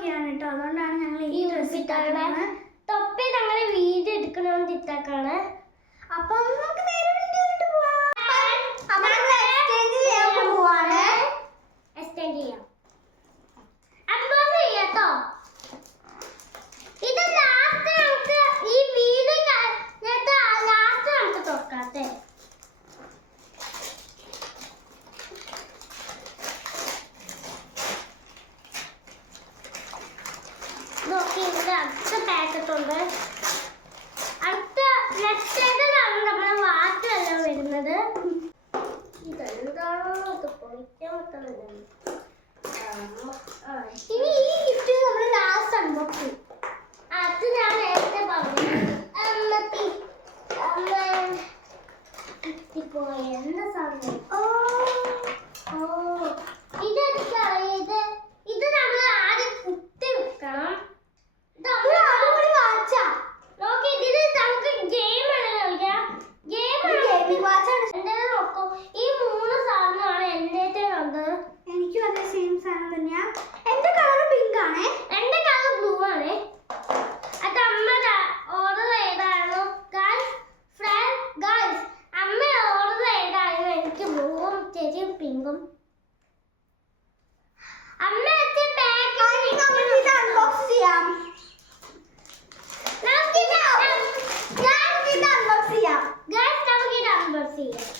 ഒക്കെയാണ് കേട്ടോ. അതുകൊണ്ടാണ് ഞങ്ങൾ ഈ ഡ്രസ്സിട്ടാണ് തൊപ്പി ഞങ്ങൾ വീഡിയോ എടുക്കണമെന്ന് ഇട്ടാക്കാണ് അപ്പം നമുക്ക് ഒരു അടുത്ത പാക്കറ്റ് ഉണ്ട്. അടുത്ത ലെഫ്റ്റ് സൈഡിലാണ് നമ്മുടെ വാറ്റെല്ലാം വരുന്നത്. ഇതെന്താണോ? അത് പൊളിക്കാൻ പറ്റുന്നില്ല. ഇനി തന്നെയാ. എന്റെ കളർ പിങ്ക് ആണ്. എന്റെ കളർ ബ്ലൂ ആണ്. അത് അമ്മ ഓർഡർ ചെയ്തായിരുന്നു. ഗൈസ് ഫ്രണ്ട് ഗൈസ് അമ്മ ഓർഡർ ചെയ്തായിരുന്നു. എനിക്ക് ബ്ലൂവും ചേച്ചിയും പിങ്കും അമ്മ അൺബോക്സ് ചെയ്യാം നമുക്ക് ഇത് അൺബോക്സ് ചെയ്യാം. ഗൈസ് നമുക്ക് അൺബോക്സ് ചെയ്യാം.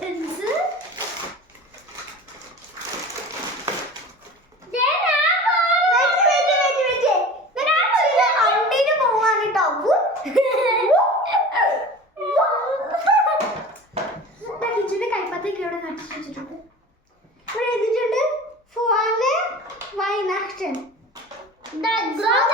Friends That's